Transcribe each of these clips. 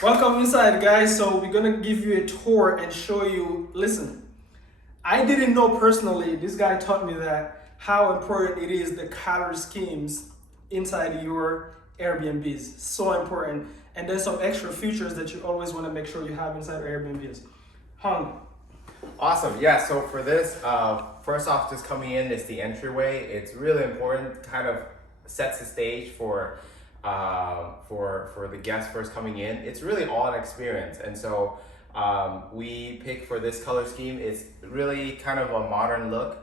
Welcome inside, guys. So we're gonna give you a tour and show you. Listen, I didn't know personally. This guy taught me that how important it is the color schemes inside your Airbnbs. So important, and there's some extra features that you always want to make sure you have inside your Airbnbs. Hung. Awesome. Yeah. So for this, first off, just coming in is the entryway. It's really important. Kind of sets the stage for the guests first coming in. It's really all an experience, and so we pick for this color scheme. It's really kind of a modern look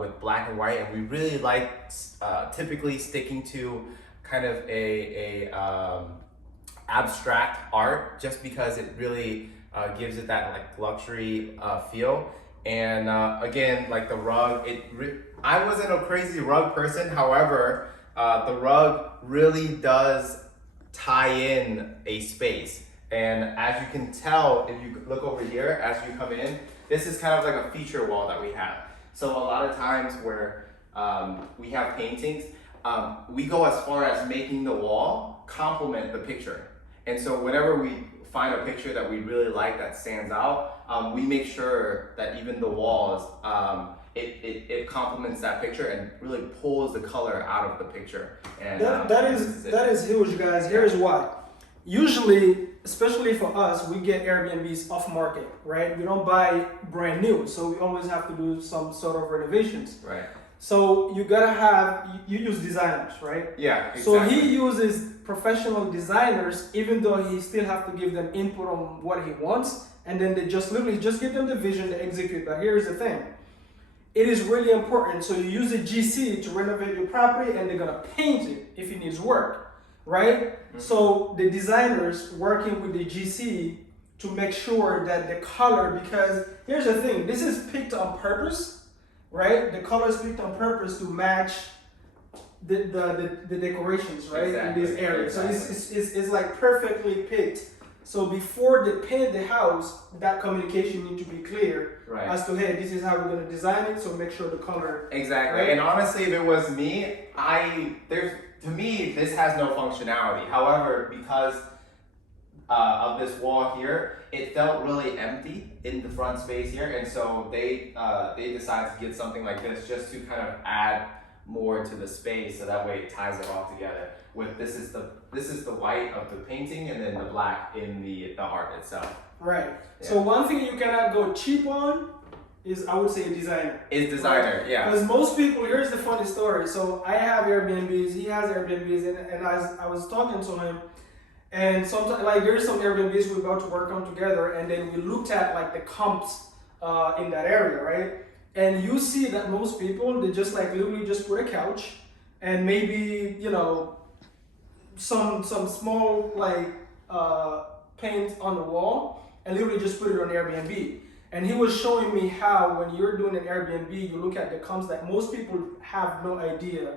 with black and white, and we really like typically sticking to kind of a abstract art, just because it really gives it that like luxury feel. And again, like the rug, I wasn't a crazy rug person. However, the rug really does tie in a space. And as you can tell, if you look over here, as you come in, this is kind of like a feature wall that we have. So a lot of times where we have paintings, we go as far as making the wall complement the picture. And so whenever we find a picture that we really like that stands out, we make sure that even the walls, it complements that picture and really pulls the color out of the picture. And That is huge, guys. Here's why. Usually, especially for us, we get Airbnbs off market, right? We don't buy brand new, so we always have to do some sort of renovations. Right. So you gotta have, you use designers, right? Yeah, exactly. So he uses professional designers, even though he still have to give them input on what he wants, and then they just literally just give them the vision to execute. But here's the thing. It is really important. So you use a GC to renovate your property, and they're gonna paint it if it needs work, right? Mm-hmm. So the designers working with the GC to make sure that the color, because here's the thing, this is picked on purpose, right? The color is picked on purpose to match the decorations, right? Exactly. In this area. Exactly. So it's like perfectly picked. So before they paint the house, that communication need to be clear, right, as to, hey, this is how we're gonna design it, so make sure the color. Exactly. Right? And honestly, if it was me, to me, this has no functionality. However, because of this wall here, it felt really empty in the front space here, and so they decided to get something like this just to kind of add more to the space, so that way it ties it all together. With this is the white of the painting, and then the black in the art itself. Right. Yeah. So one thing you cannot go cheap on is, I would say, a designer. Is designer, right? Yeah. Because most people, here's the funny story. So I have Airbnbs, he has Airbnbs, and I was talking to him, and sometimes, like, there's some Airbnbs we're about to work on together, and then we looked at like the comps in that area, right? And you see that most people, they just like literally just put a couch and maybe, you know, some small like paint on the wall, and literally just put it on Airbnb. And he was showing me how when you're doing an Airbnb, you look at the comps that most people have no idea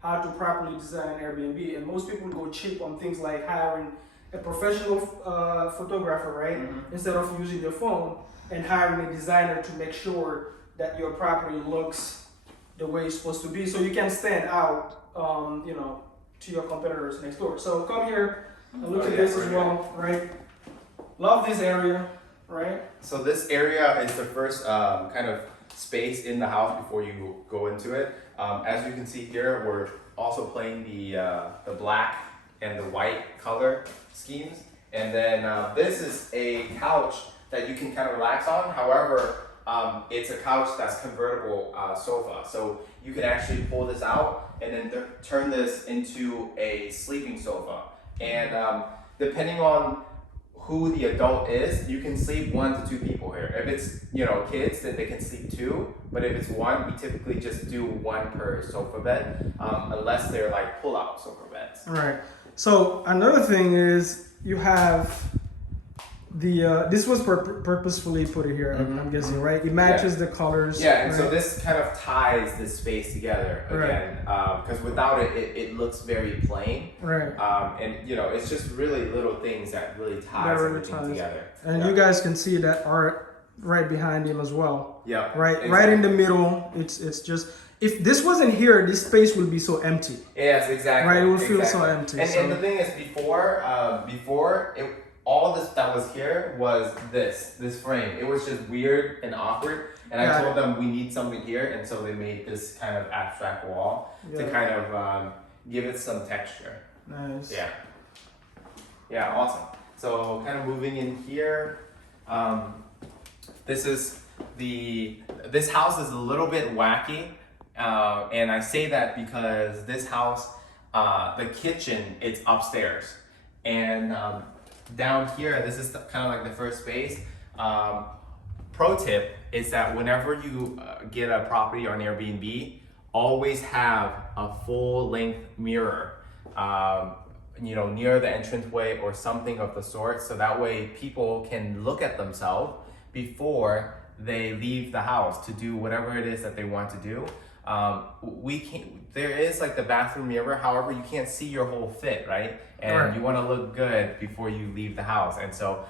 how to properly design an Airbnb, and most people go cheap on things like hiring a professional photographer, right? Mm-hmm. Instead of using your phone, and hiring a designer to make sure that your property looks the way it's supposed to be, so you can stand out, you know, to your competitors next door. So come here and look at this as well, right? Love this area, right? So this area is the first kind of space in the house before you go into it. As you can see here, we're also playing the black and the white color schemes. And then this is a couch that you can kind of relax on. However, it's a couch that's convertible sofa. So you can actually pull this out and then turn this into a sleeping sofa. And depending on who the adult is, you can sleep 1 to 2 people here. If it's, you know, kids, then they can sleep 2. But if it's 1, we typically just do 1 per sofa bed, unless they're like pull-out sofa beds. Right. So another thing is you have the this was purposefully put here. Mm-hmm. I'm guessing, right? It matches the colors. Yeah, and right? so this kind of ties this space together again, because without it looks very plain. Right. And you know, it's just really little things that really ties everything together. And you guys can see that art right behind him as well. Yeah. Right. Exactly. Right in the middle. It's just. If this wasn't here, this space would be so empty. Yes, exactly. Right, it would feel so empty. And the thing is, before all this that was here was this frame. It was just weird and awkward. And I told them we need something here, and so they made this kind of abstract wall to kind of give it some texture. Nice. Yeah. Yeah, awesome. So kind of moving in here, this house is a little bit wacky, and I say that because this house, the kitchen, it's upstairs, and down here, this is kind of like the first space. Pro tip is that whenever you get a property on Airbnb, always have a full length mirror, near the entranceway or something of the sort, so that way people can look at themselves before they leave the house to do whatever it is that they want to do. There is like the bathroom mirror, however, you can't see your whole fit, right? And you want to look good before you leave the house, and so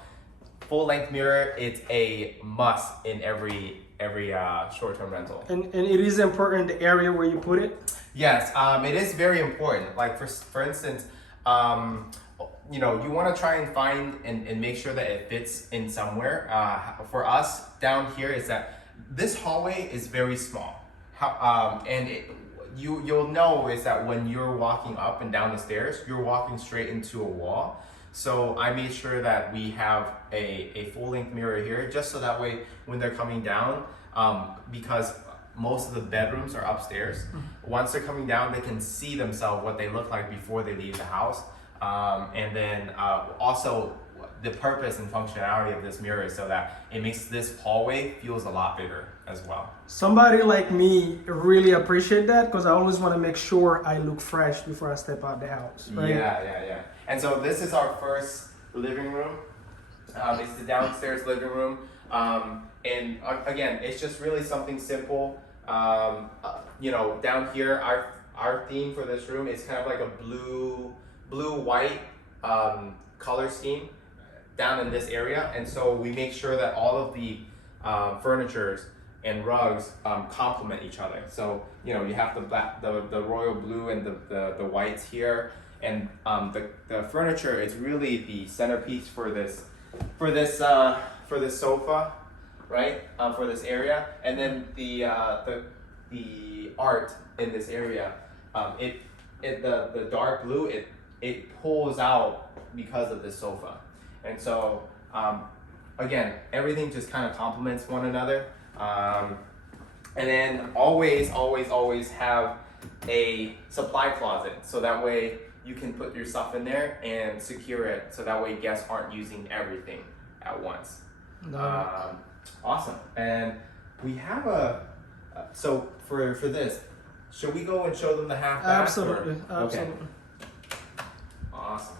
full length mirror, it's a must in every short-term rental. And it is important the area where you put it? Yes, it is very important. Like for instance, you want to try and find and make sure that it fits in somewhere. For us down here is that this hallway is very small. You'll know is that when you're walking up and down the stairs, you're walking straight into a wall. So I made sure that we have a full-length mirror here, just so that way when they're coming down, because most of the bedrooms are upstairs. Once they're coming down, they can see themselves, what they look like before they leave the house. And then also the purpose and functionality of this mirror is so that it makes this hallway feels a lot bigger as well. Somebody like me really appreciate that, because I always want to make sure I look fresh before I step out the house, right? Yeah. And so this is our first living room. It's the downstairs living room. And again, it's just really something simple. Down here, our theme for this room is kind of like a blue-white color scheme down in this area. And so we make sure that all of the furnitures and rugs complement each other. So, you have the royal blue and the whites here. And the furniture is really the centerpiece for this sofa, right? For this area, and then the art in this area, the dark blue it pulls out because of this sofa, and so again, everything just kind of complements one another, and then always have a supply closet, so that way you can put your stuff in there and secure it, so that way guests aren't using everything at once. Awesome. And we have so for this, should we go and show them the half bath? Absolutely. Okay. Awesome.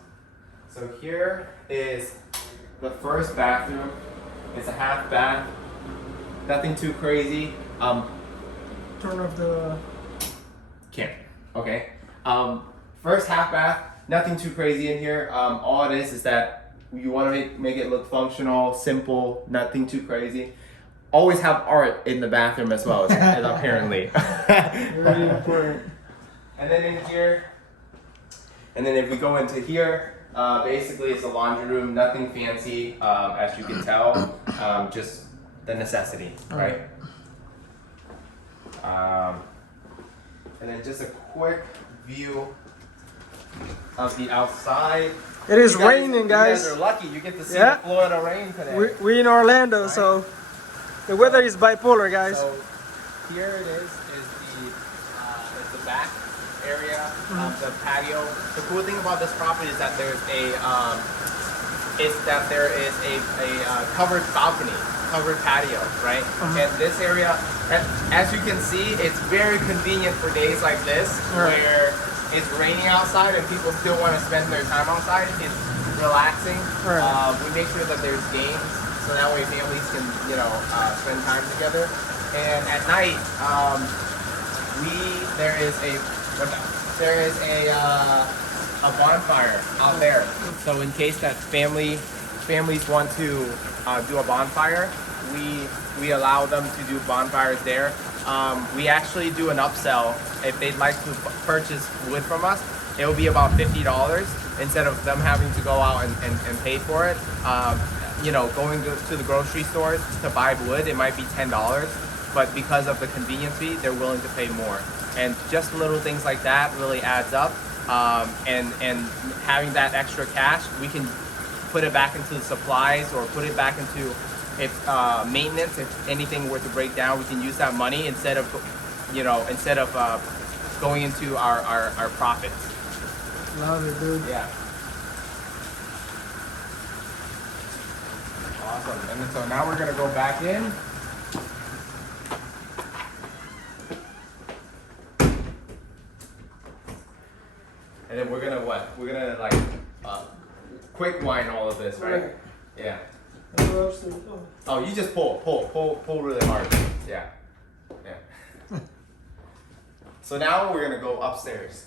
So here is the first bathroom. It's a half bath. Nothing too crazy. Turn off the... Can't. Okay. First half bath, nothing too crazy in here. All it is that you want to make it look functional, simple, nothing too crazy. Always have art in the bathroom as well, apparently. Very important. And then in here, and then if we go into here, basically it's a laundry room, nothing fancy, as you can tell, just the necessity, right? And then just a quick view of the outside. It is raining, guys. You guys are lucky. You get to see the Florida rain today. We in Orlando, right? So the weather is bipolar, guys. So here it is the back area of the patio. The cool thing about this property is that there is a covered balcony, covered patio, right? And this area, as you can see, it's very convenient for days like this, where it's raining outside and people still want to spend their time outside. It's relaxing. We make sure that there's games, so that way families can, spend time together. And at night, there is a bonfire out there. So in case that families want to do a bonfire, we allow them to do bonfires there. We actually do an upsell. If they'd like to purchase wood from us, it will be about $50 instead of them having to go out and pay for it. You know, going to the grocery stores to buy wood, it might be $10, but because of the convenience fee, they're willing to pay more. And just little things like that really adds up. And having that extra cash, we can put it back into the supplies or put it back into maintenance. If anything were to break down, we can use that money instead of, you know, going into our profits. Love it, dude. Yeah. Awesome. And then so now we're gonna go back in. And then we're gonna what? We're gonna like quick wind all of this, right? Right. Yeah. Oh. Oh, you just pull really hard. Yeah. Yeah. So now we're gonna go upstairs.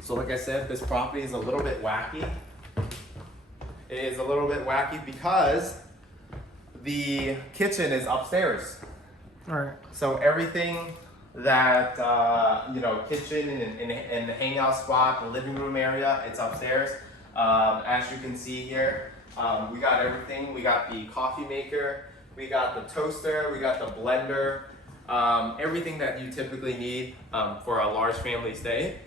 So like I said, this property is a little bit wacky. It is a little bit wacky because the kitchen is upstairs. All right. So everything that, you know, kitchen and the hangout spot, the living room area, it's upstairs. As you can see here, we got everything. We got the coffee maker, we got the toaster, we got the blender, everything that you typically need for a large family stay.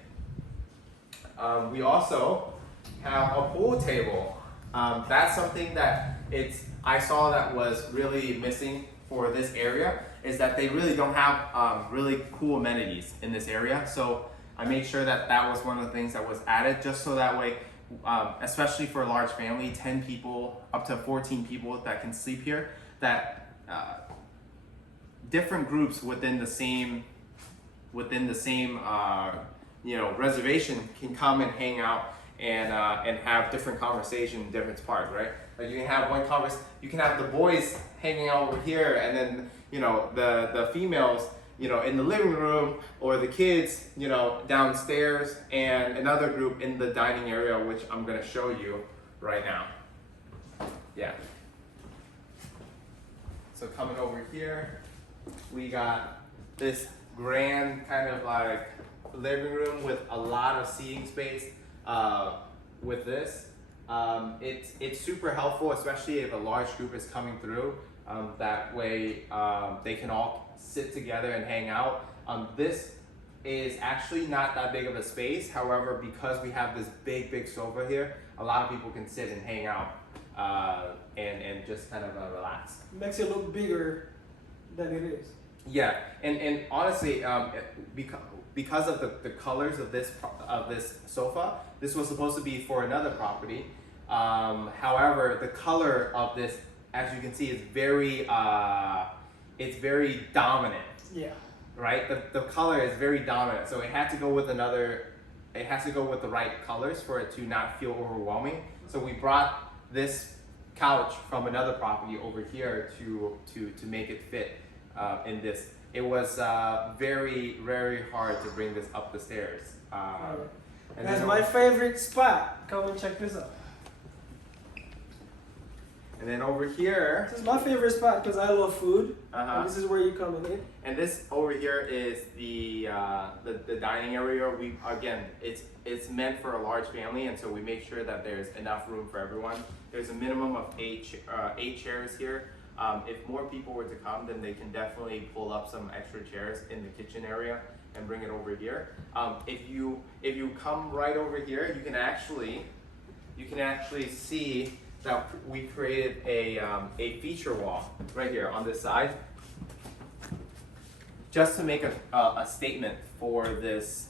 We also have a pool table. That's something that I saw that was really missing for this area, is that they really don't have really cool amenities in this area. So I made sure that that was one of the things that was added, just so that way, especially for a large family, 10 people, up to 14 people that can sleep here, that different groups within the same you know, reservation can come and hang out and have different conversation in different parts, right? Like you can have you can have the boys hanging out over here, and then, you know, the females, you know, in the living room, or the kids, you know, downstairs, and another group in the dining area, which I'm gonna show you right now. Yeah. So coming over here, we got this grand kind of like living room with a lot of seating space. With this, it's super helpful, especially if a large group is coming through. That way they can all sit together and hang out. This is actually not that big of a space. However, because we have this big sofa here, a lot of people can sit and hang out and just kind of relax. Makes it look bigger than it is. Yeah, and honestly, because of the colors of this sofa, this was supposed to be for another property. However, the color of this, as you can see, is it's very dominant. Yeah. Right. The color is very dominant, so it had to go with another. It has to go with the right colors for it to not feel overwhelming. So we brought this couch from another property over here to make it fit in this. It was very hard to bring this up the stairs. And that's my favorite spot. Come and check this out. And then over here, this is my favorite spot because I love food. Uh-huh. This is where you come in. And this over here is the dining area. It's meant for a large family, and so we make sure that there's enough room for everyone. There's a minimum of eight chairs here. If more people were to come, then they can definitely pull up some extra chairs in the kitchen area and bring it over here. If you come right over here, you can actually see that we created a feature wall right here on this side, just to make a statement for this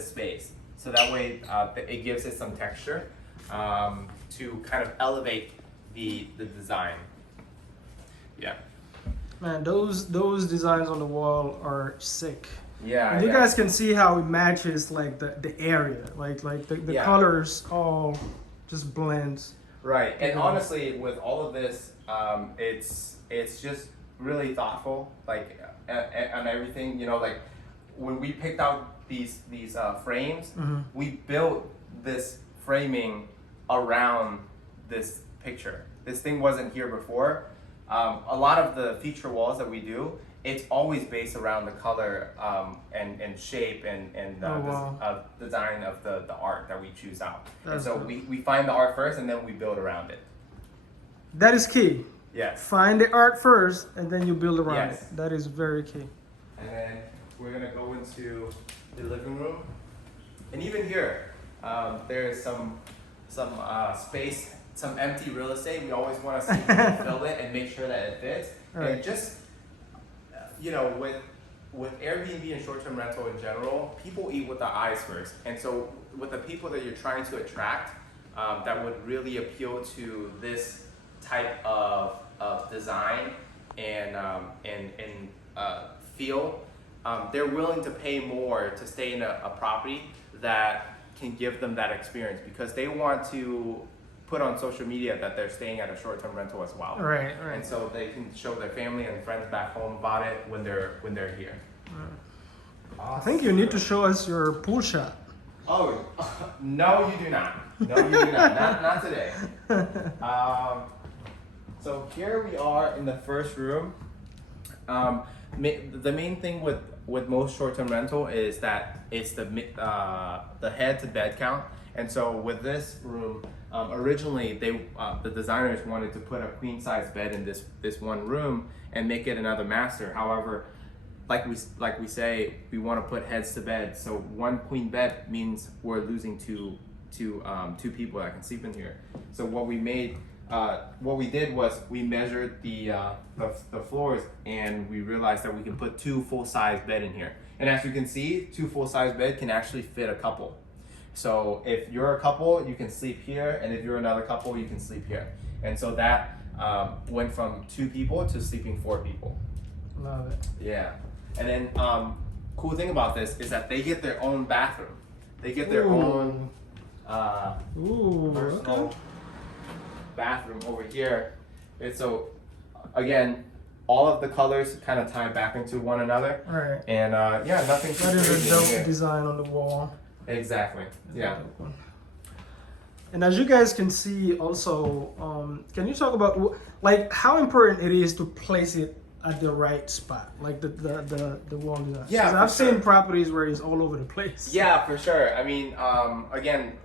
space. So that way it gives it some texture to kind of elevate the design. Yeah. Man, those designs on the wall are sick. Yeah. And you guys can see how it matches like the area, like the colors all just blends. Right. And honestly, with all of this, it's just really thoughtful, like on everything. You know, like when we picked out these frames, Mm-hmm. we built this framing around this picture. This thing wasn't here before. a lot of the feature walls that we do, it's always based around the color and shape and design of the art that we choose out. That's and so cool. we find the art first and then we build around it. That is key. Yes. Find the art first and then you build around Yes. it. That is very key. And then we're gonna go into the living room. And even here, there is some space, some empty real estate. We always want to see if we can fill it and make sure that it fits. Right. And just, with Airbnb and short-term rental in general, people eat with their eyes first. And so with the people that you're trying to attract, that would really appeal to this type of design and feel, they're willing to pay more to stay in a property that can give them that experience, because they want to put on social media that they're staying at a short-term rental as well. Right. And so they can show their family and friends back home about it when they're here. I think you need to show us your pool shot. Oh, no, you do not. No, you do not. Not today. So here we are in the first room. The main thing with most short-term rental is that it's the head to bed count. And so with this room, originally the designers wanted to put a queen size bed in this one room and make it another master. However, like we say, we want to put heads to bed. So one queen bed means we're losing two people that can sleep in here. So what we did was we measured the floors, and we realized that we can put 2 full-size bed in here. And as you can see, 2 full-size bed can actually fit a couple. So if you're a couple, you can sleep here, and if you're another couple, you can sleep here. And so that went from 2 people to sleeping 4 people. Love it. Yeah. And then cool thing about this is that they get their own bathroom. They get their own personal bathroom over here. And so again, all of the colors kind of tie back into one another. Right. And nothing too That is crazy a in here. dope design on the wall. Exactly. Yeah. And as you guys can see also, can you talk about like how important it is to place it at the right spot, like the wall design? Yeah, 'Cause for I've sure. seen properties where it's all over the place. Yeah, for sure. I mean, again,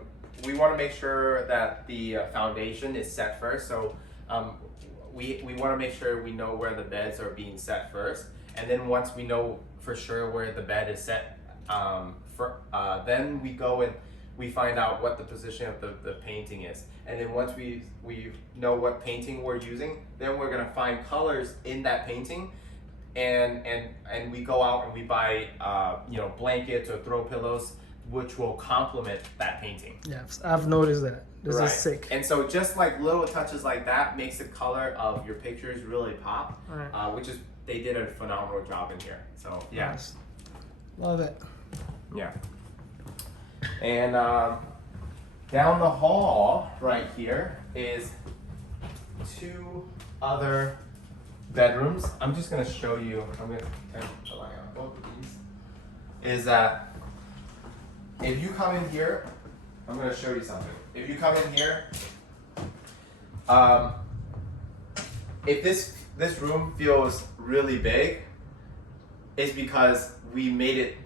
we want to make sure that the foundation is set first. So we want to make sure we know where the beds are being set first. And then once we know for sure where the bed is set, then we go and we find out what the position of the painting is. And then once we know what painting we're using, then we're gonna find colors in that painting, and we go out and we buy blankets or throw pillows which will complement that painting. Yeah, I've noticed that. This Right. is sick. And so just like little touches like that makes the color of your pictures really pop, Right. which is they did a phenomenal job in here. So yeah. Nice. Love it. Yeah. And down the hall right here is 2 other bedrooms. I'm just gonna show you. I'm gonna turn the light on both of these. Is that if you come in here, I'm gonna show you something. If you come in here, if this room feels really big, it's because we made it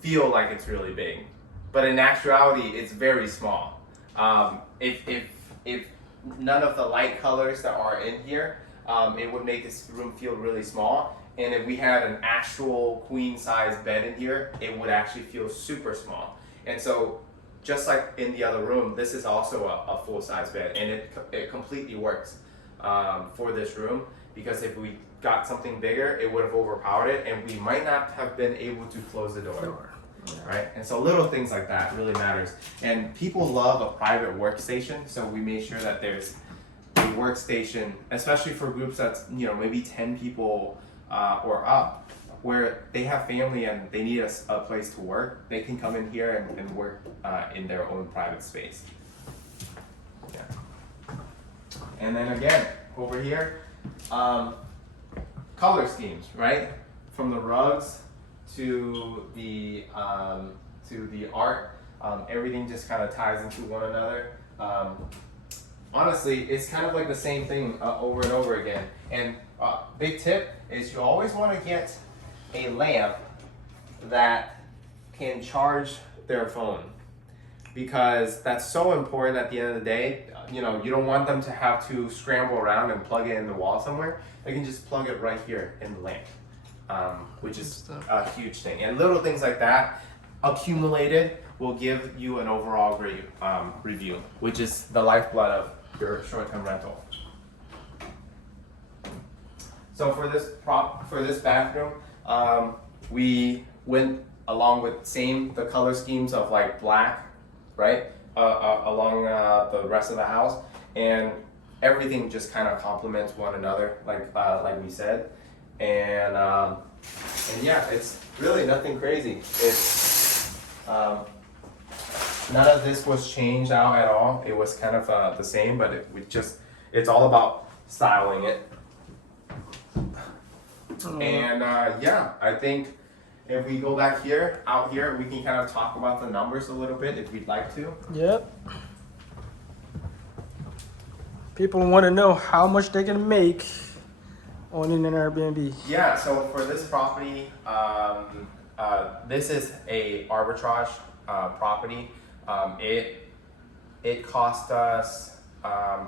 feel like it's really big, but in actuality, it's very small. If none of the light colors that are in here, it would make this room feel really small. And if we had an actual queen size bed in here, it would actually feel super small. And so, just like in the other room, this is also a full size bed, and it completely works for this room, because if we got something bigger, it would have overpowered it, and we might not have been able to close the door. Right? And so little things like that really matters. And people love a private workstation, so we made sure that there's a workstation, especially for groups that's maybe 10 people or up, where they have family and they need a place to work. They can come in here and work in their own private space. Yeah. And then again, over here, color schemes, right? From the rugs to the art, everything just kind of ties into one another. honestly, it's kind of like the same thing over and over again. And big tip is you always want to get a lamp that can charge their phone, because that's so important at the end of the day. You know, you don't want them to have to scramble around and plug it in the wall somewhere. They can just plug it right here in the lamp, which is a huge thing. And little things like that accumulated will give you an overall great review, which is the lifeblood of your short-term rental. So for this bathroom, we went along with the color schemes of like black, right, along the rest of the house, and everything just kind of complements one another, like we said, and yeah, it's really nothing crazy. It's none of this was changed out at all. It was kind of the same, but it's all about styling it. And yeah, I think if we go back out here, we can kind of talk about the numbers a little bit if we'd like to. Yep. People want to know how much they can make owning an Airbnb. Yeah, so for this property, this is a arbitrage property. It cost us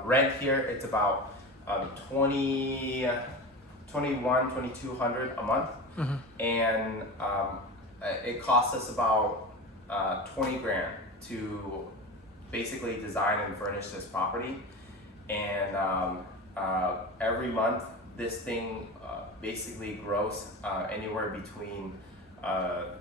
rent here. It's about $2,200 a month. Mm-hmm. And it cost us about 20 grand to basically design and furnish this property. And every month this thing basically grows anywhere between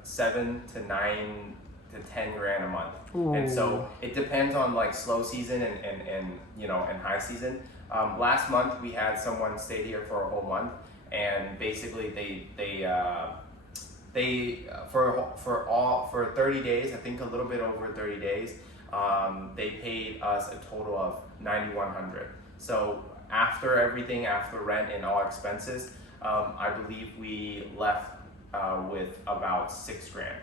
7 to 9 to 10 grand a month. Ooh. And so it depends on like slow season and you know, and high season. Last month we had someone stay here for a whole month, and basically they for 30 days, I think a little bit over 30 days, they paid us a total of $9,100. So after everything, after rent and all expenses, I believe we left with about 6 grand.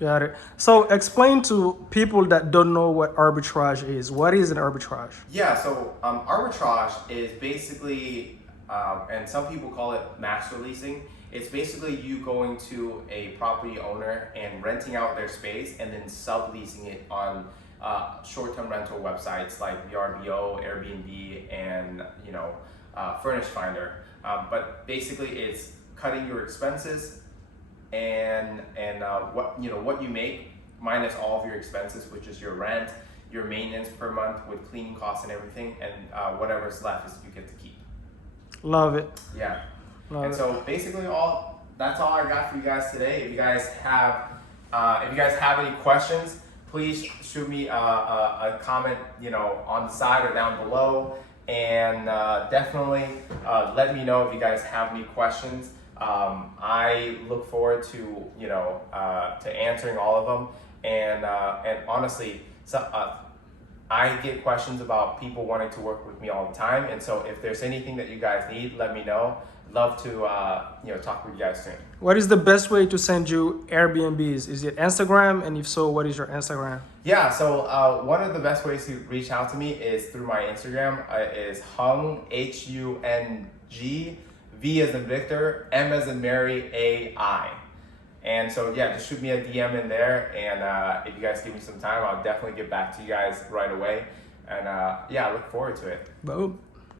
Got it. So explain to people that don't know what arbitrage is. What is an arbitrage? Yeah, so arbitrage is basically, and some people call it master leasing. It's basically you going to a property owner and renting out their space and then subleasing it on short-term rental websites like VRBO, Airbnb, and you know, Furnish Finder. But basically, it's cutting your expenses and what you make minus all of your expenses, which is your rent, your maintenance per month with cleaning costs and everything, and whatever's left is you get to keep. Love it. Yeah. Love and it. so basically that's all I got for you guys today. If you guys have any questions, please shoot me a comment, you know, on the side or down below, and definitely let me know if you guys have any questions. I look forward to, you know, to answering all of them, and honestly, I get questions about people wanting to work with me all the time, and so if there's anything that you guys need, let me know. Love to you know, talk with you guys soon. What is the best way to send you Airbnbs? Is it Instagram? And if so, what is your Instagram? Yeah, so one of the best ways to reach out to me is through my Instagram. Is Hung, H-U-N-G, V as in Victor, M as in Mary, A-I. And so yeah, just shoot me a DM in there, and if you guys give me some time, I'll definitely get back to you guys right away. And yeah, I look forward to it. Boom.